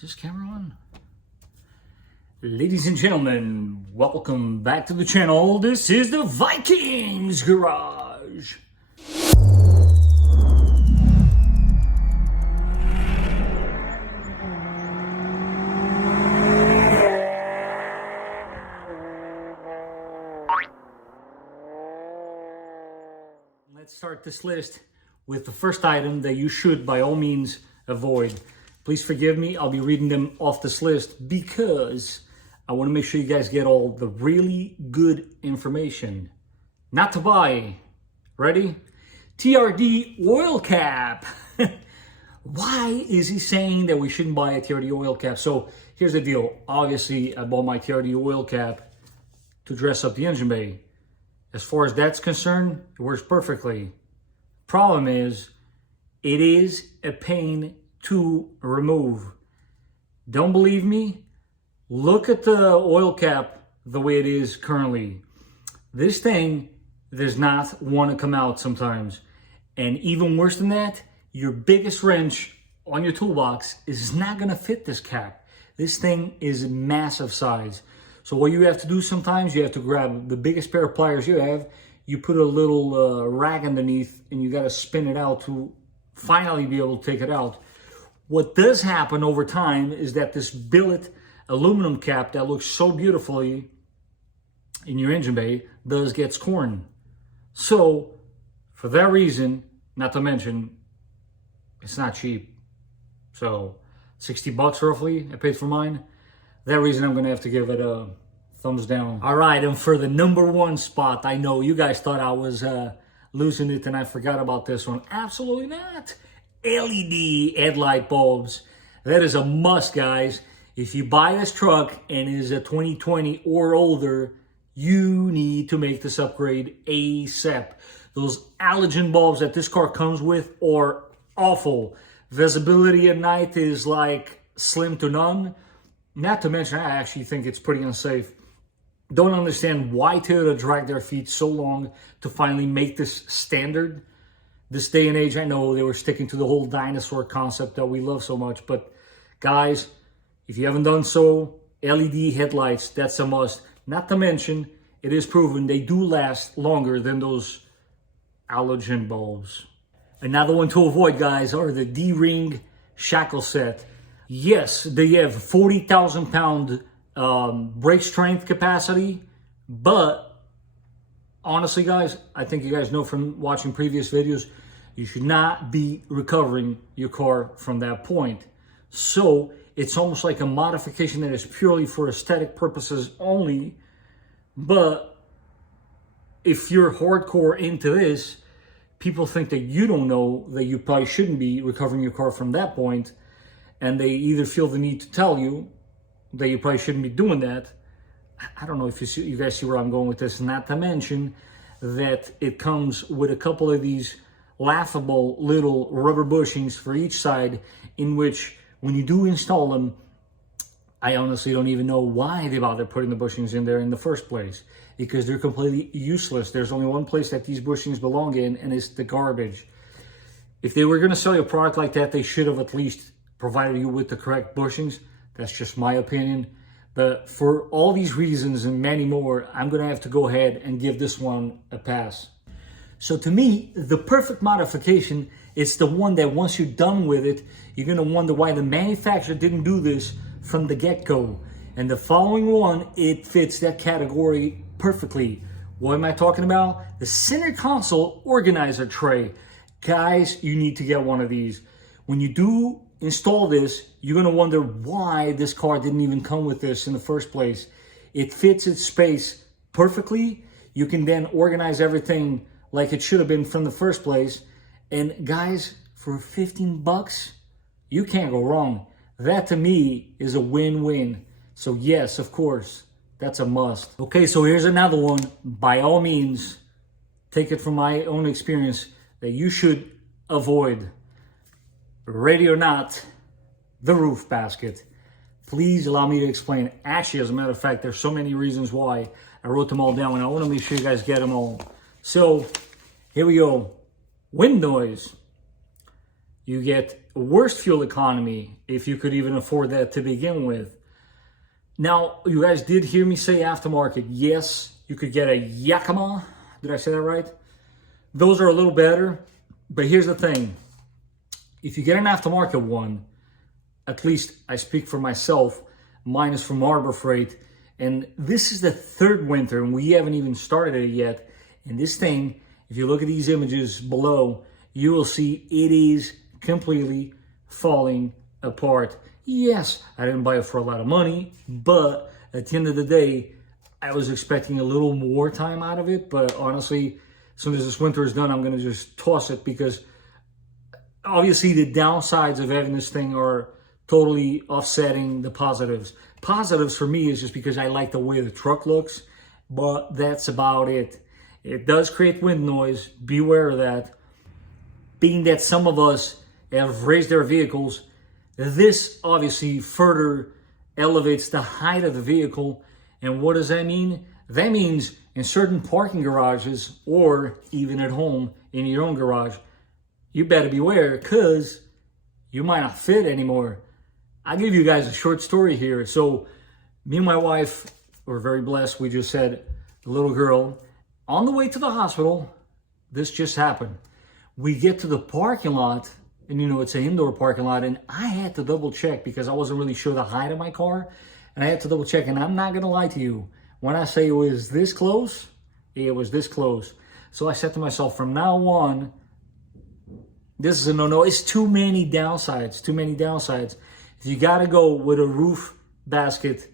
Is this camera on? Ladies and gentlemen, welcome back to the channel. This is the Vikings Garage. Let's start this list with the first item that you should by all means avoid. Please forgive me, I'll be reading them off this list because I want to make sure you guys get all the really good information. Not to buy. Ready? TRD Oil Cap. Why is he saying that we shouldn't buy a TRD Oil Cap? So here's the deal. Obviously, I bought my TRD Oil Cap to dress up the engine bay. As far as that's concerned, it works perfectly. Problem is, it is a pain to remove. Don't believe me? Look at the oil cap the way it is currently. This thing does not want to come out sometimes. And even worse than that, your biggest wrench on your toolbox is not going to fit this cap. This thing is massive size. So what you have to do sometimes, you have to grab the biggest pair of pliers you have, you put a little rag underneath, and you got to spin it out to finally be able to take it out. What does happen over time is that this billet aluminum cap that looks so beautifully in your engine bay does get scorned. So for that reason, not to mention, it's not cheap. So 60 bucks roughly I paid for mine. That reason I'm gonna have to give it a thumbs down. All right, and for the number one spot, I know you guys thought I was losing it and I forgot about this one. Absolutely not. LED headlight bulbs. That is a must, guys. If you buy this truck and it is a 2020 or older, you need to make this upgrade ASAP. Those halogen bulbs that this car comes with are awful. Visibility at night is like slim to none. Not to mention, I actually think it's pretty unsafe. Don't understand why Toyota dragged their feet so long to finally make this standard. This day and age, I know they were sticking to the whole dinosaur concept that we love so much. But guys, if you haven't done so, LED headlights, that's a must. Not to mention, it is proven they do last longer than those halogen bulbs. Another one to avoid, guys, are the D-ring shackle set. Yes, they have 40,000 pound brake strength capacity, but honestly, guys, I think you guys know from watching previous videos, you should not be recovering your car from that point. So it's almost like a modification that is purely for aesthetic purposes only. But if you're hardcore into this, people think that you don't know that you probably shouldn't be recovering your car from that point. And they either feel the need to tell you that you probably shouldn't be doing that. I don't know if you guys see where I'm going with this. Not to mention that it comes with a couple of these laughable little rubber bushings for each side, in which when you do install them, I honestly don't even know why they bother putting the bushings in there in the first place, because they're completely useless. There's only one place that these bushings belong in, and it's the garbage. If they were going to sell you a product like that, they should have at least provided you with the correct bushings. That's just my opinion. But for all these reasons and many more, I'm going to have to go ahead and give this one a pass. So to me, the perfect modification is the one that once you're done with it, you're going to wonder why the manufacturer didn't do this from the get-go. And the following one, it fits that category perfectly. What am I talking about? The center console organizer tray. Guys, you need to get one of these. When you do install this, you're going to wonder why this car didn't even come with this in the first place. It fits its space perfectly. You can then organize everything like it should have been from the first place. And guys, for 15 bucks, you can't go wrong. That to me is a win-win. So yes, of course, that's a must. Okay, so here's another one. By all means, take it from my own experience, that you should avoid. Ready or not, the roof basket. Please allow me to explain. Actually, as a matter of fact, there's so many reasons why. I wrote them all down and I want to make sure you guys get them all. So here we go. Wind noise. You get worst fuel economy if you could even afford that to begin with. Now, you guys did hear me say aftermarket. Yes, you could get a Yakima. Did I say that right? Those are a little better, but here's the thing. If you get an aftermarket one, at least I speak for myself, mine is from Harbor Freight, and this is the third winter, and we haven't even started it yet. And this thing, if you look at these images below, you will see it is completely falling apart. Yes, I didn't buy it for a lot of money, but at the end of the day, I was expecting a little more time out of it. But honestly, as soon as this winter is done, I'm going to just toss it, because obviously the downsides of having this thing are totally offsetting the positives. Positives for me is just because I like the way the truck looks, but that's about it. It does create wind noise. Beware of that. Being that some of us have raised our vehicles, this obviously further elevates the height of the vehicle. And what does that mean? That means in certain parking garages, or even at home in your own garage, you better beware, because you might not fit anymore. I'll give you guys a short story here. So me and my wife were very blessed. We just had a little girl. On the way to the hospital, this just happened. We get to the parking lot, and it's an indoor parking lot, and I had to double check because I wasn't really sure the height of my car, and I had to double check. And I'm not gonna lie to you, when I say it was this close, it was this close. So I said to myself, from now on, this is a no-no. It's too many downsides, too many downsides. If you gotta go with a roof basket,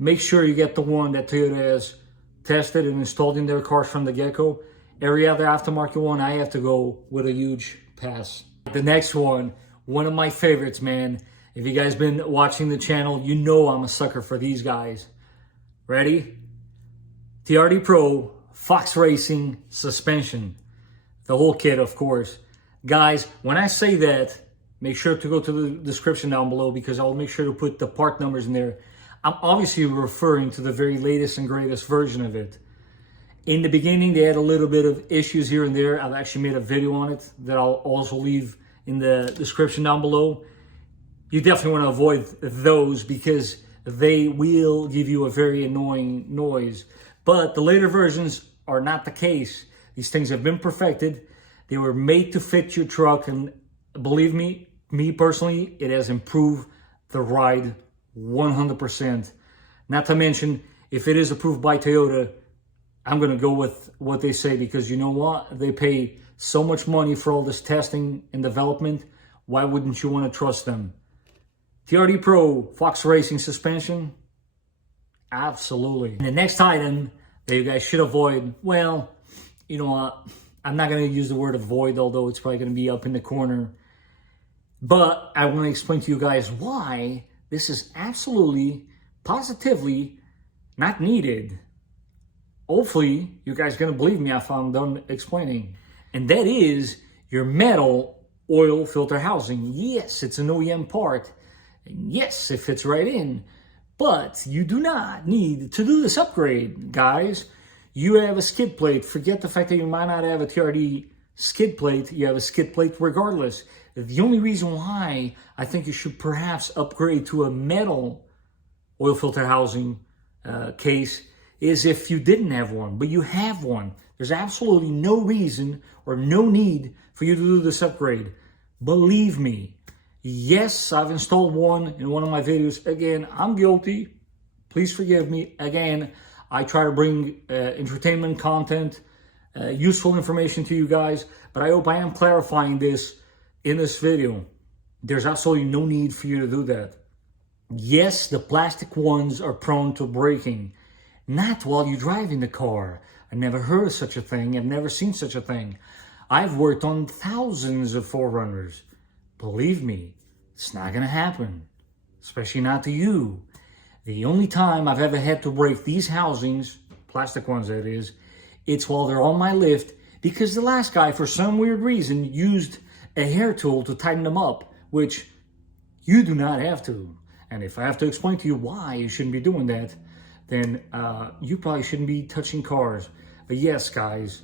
make sure you get the one that Toyota has tested and installed in their cars from the get-go. Every other aftermarket one, I have to go with a huge pass. The next one of my favorites, man. If you guys been watching the channel, you know I'm a sucker for these guys. Ready? TRD PRO Fox Racing suspension. The whole kit, of course. Guys, when I say that, make sure to go to the description down below, because I'll make sure to put the part numbers in there. I'm obviously referring to the very latest and greatest version of it. In the beginning, they had a little bit of issues here and there. I've actually made a video on it that I'll also leave in the description down below. You definitely want to avoid those, because they will give you a very annoying noise. But the later versions are not the case. These things have been perfected. They were made to fit your truck, and believe me personally, it has improved the ride 100%. Not to mention, if it is approved by Toyota, I'm going to go with what they say, because you know what? They pay so much money for all this testing and development. Why wouldn't you want to trust them? TRD PRO Fox Racing suspension? Absolutely. And the next item that you guys should avoid, well, you know what? I'm not going to use the word avoid, although it's probably going to be up in the corner. But I want to explain to you guys why this is absolutely, positively not needed. Hopefully, you guys are going to believe me if I'm done explaining. And that is your metal oil filter housing. Yes, it's an OEM part. And yes, it fits right in. But you do not need to do this upgrade, guys. You have a skid plate. Forget the fact that you might not have a TRD skid plate. You have a skid plate regardless. The only reason why I think you should perhaps upgrade to a metal oil filter housing case is if you didn't have one, but you have one. There's absolutely no reason or no need for you to do this upgrade. Believe me. Yes, I've installed one in one of my videos. Again, I'm guilty. Please forgive me. Again, I try to bring entertainment content, useful information to you guys, but I hope I am clarifying this in this video. There's absolutely no need for you to do that. Yes, the plastic ones are prone to breaking. Not while you're driving the car. I never heard of such a thing. I've never seen such a thing. I've worked on thousands of 4Runners. Believe me, it's not going to happen. Especially not to you. The only time I've ever had to break these housings, plastic ones that is, it's while they're on my lift, because the last guy, for some weird reason, used a hair tool to tighten them up, which you do not have to. And if I have to explain to you why you shouldn't be doing that, then you probably shouldn't be touching cars. But yes, guys,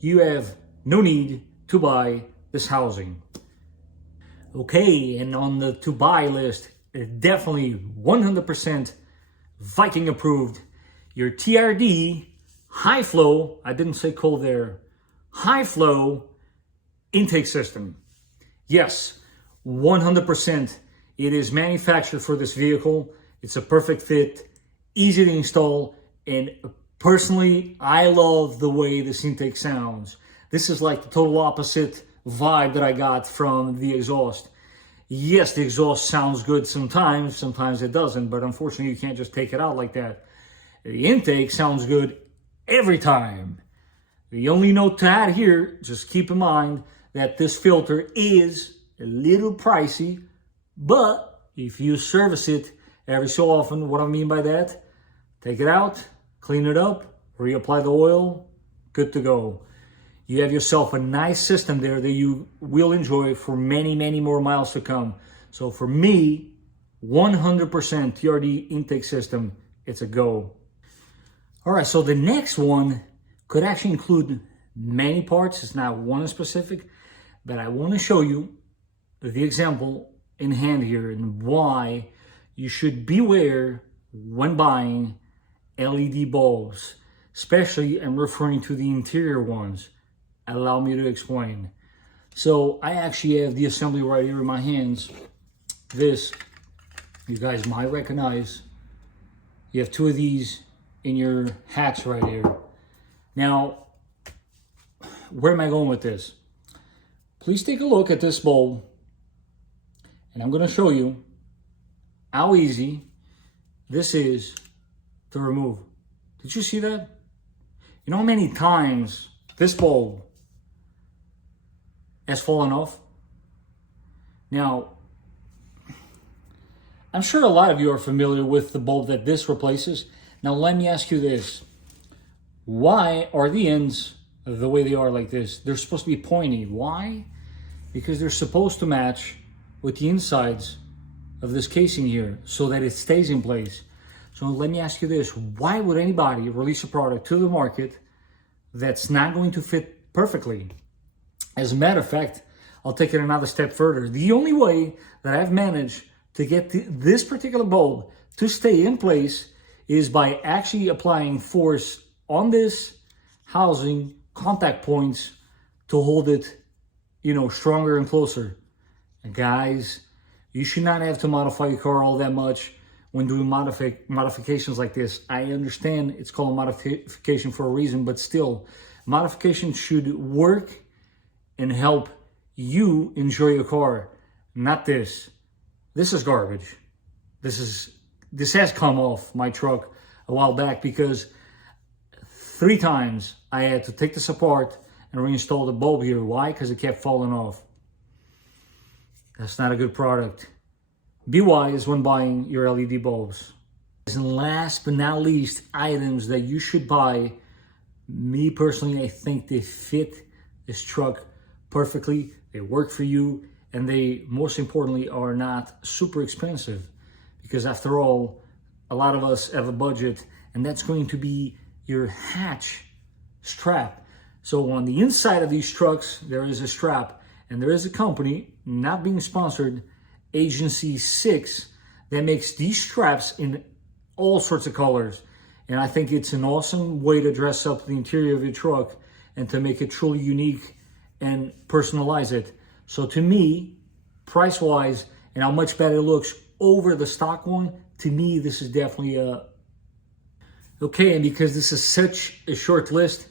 you have no need to buy this housing. Okay, and on the to buy list, definitely 100% Viking approved. Your TRD high flow, I didn't say cold air, high flow intake system. Yes, 100%. It is manufactured for this vehicle. It's a perfect fit, easy to install, and personally, I love the way this intake sounds. This is like the total opposite vibe that I got from the exhaust. Yes, the exhaust sounds good sometimes it doesn't, but unfortunately you can't just take it out like that. The intake sounds good every time. The only note to add here, just keep in mind that this filter is a little pricey, but if you service it every so often, what I mean by that, take it out, clean it up, reapply the oil, good to go. You have yourself a nice system there that you will enjoy for many, many more miles to come. So for me, 100% TRD intake system, it's a go. All right, so the next one could actually include many parts. It's not one specific, but I want to show you the example in hand here and why you should beware when buying LED bulbs, especially I'm referring to the interior ones. Allow me to explain. So I actually have the assembly right here in my hands. This, you guys might recognize. You have two of these in your hatch right here. Now, where am I going with this? Please take a look at this bulb, and I'm going to show you how easy this is to remove. Did you see that? You know how many times this bulb has fallen off? Now, I'm sure a lot of you are familiar with the bulb that this replaces. Now let me ask you this. Why are the ends the way they are like this? They're supposed to be pointy. Why? Because they're supposed to match with the insides of this casing here so that it stays in place. So let me ask you this. Why would anybody release a product to the market that's not going to fit perfectly? As a matter of fact, I'll take it another step further. The only way that I've managed to get this particular bulb to stay in place is by actually applying force on this housing contact points to hold it, you know, stronger and closer. And guys, you should not have to modify your car all that much when doing modifications like this. I understand it's called a modification for a reason, but still, modification should work and help you enjoy your car, not this. This is garbage. This has come off my truck a while back because 3 times I had to take this apart and reinstall the bulb here. Why? Because it kept falling off. That's not a good product. Be wise when buying your LED bulbs. And last but not least, items that you should buy. Me personally, I think they fit this truck perfectly. They work for you, and they, most importantly, are not super expensive. Because after all, a lot of us have a budget, and that's going to be your hatch strap. So on the inside of these trucks, there is a strap, and there is a company, not being sponsored, Agency 6, that makes these straps in all sorts of colors. And I think it's an awesome way to dress up the interior of your truck and to make it truly unique and personalize it. So to me, price-wise, and how much better it looks over the stock one, to me, this is definitely a... Okay, and because this is such a short list,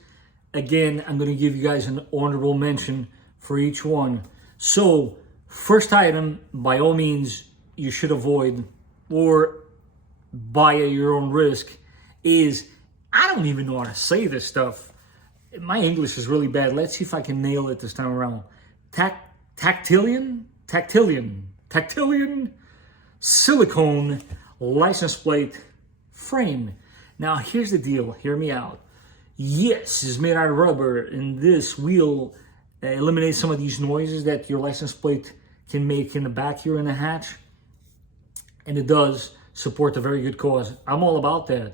again, I'm going to give you guys an honorable mention for each one. So, first item, by all means, you should avoid or buy at your own risk is, I don't even know how to say this stuff. My English is really bad. Let's see if I can nail it this time around. Tactilian silicone license plate frame. Now, here's the deal. Hear me out. Yes, it's made out of rubber, and this will eliminate some of these noises that your license plate can make in the back here in the hatch. And it does support a very good cause. I'm all about that.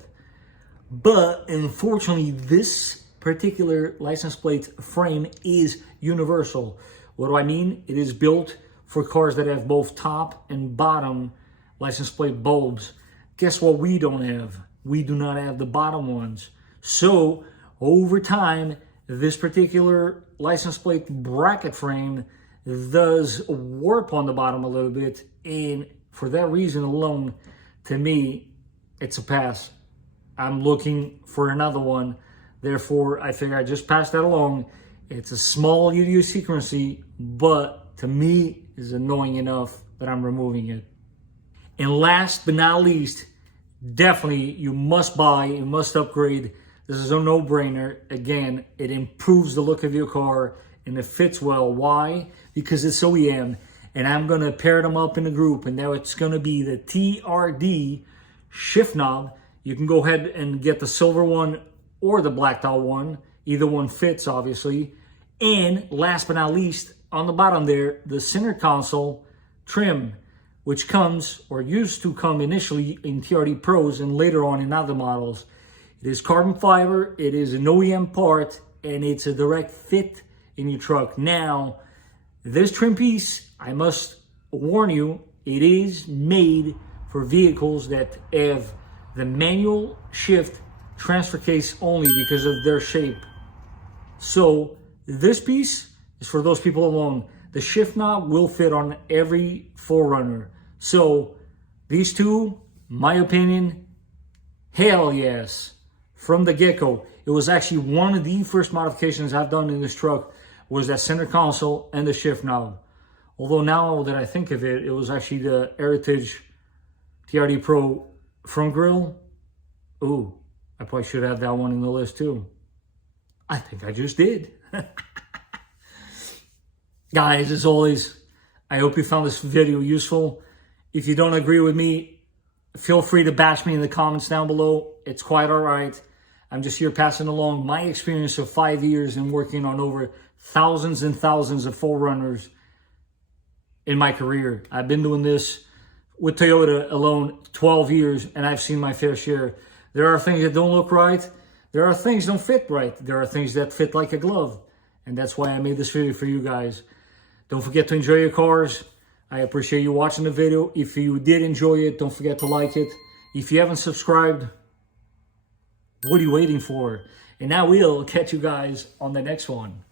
But unfortunately, this particular license plate frame is universal. What do I mean? It is built for cars that have both top and bottom license plate bulbs. Guess what we don't have? We do not have the bottom ones. So over time, this particular license plate bracket frame does warp on the bottom a little bit, and for that reason alone, to me, it's a pass. I'm looking for another one. Therefore, I figure I just pass that along. It's a small idiosyncrasy, but to me, is annoying enough that I'm removing it. And last but not least, definitely you must buy, you must upgrade. This is a no-brainer. Again, it improves the look of your car and it fits well. Why? Because it's OEM, and I'm going to pair them up in a group, and now it's going to be the TRD Shift Knob. You can go ahead and get the silver one or the blacked out one. Either one fits, obviously. And last but not least, on the bottom there, the center console trim, which comes or used to come initially in TRD Pros and later on in other models. It is carbon fiber, it is an OEM part, and it's a direct fit in your truck. Now, this trim piece, I must warn you, it is made for vehicles that have the manual shift transfer case only because of their shape. So this piece is for those people alone. The shift knob will fit on every 4Runner. So these two, my opinion, hell yes. From the get-go, it was actually one of the first modifications I've done in this truck was that center console and the shift knob. Although now that I think of it, it was actually the Heritage TRD Pro front grille. Ooh, I probably should have that one in the list too. I think I just did. Guys, as always, I hope you found this video useful. If you don't agree with me, feel free to bash me in the comments down below. It's quite all right. I'm just here passing along my experience of 5 years and working on over thousands and thousands of 4Runners in my career. I've been doing this with Toyota alone 12 years, and I've seen my fair share. There are things that don't look right. There are things that don't fit right. There are things that fit like a glove. And that's why I made this video for you guys. Don't forget to enjoy your cars. I appreciate you watching the video. If you did enjoy it, don't forget to like it. If you haven't subscribed, what are you waiting for? And I will catch you guys on the next one.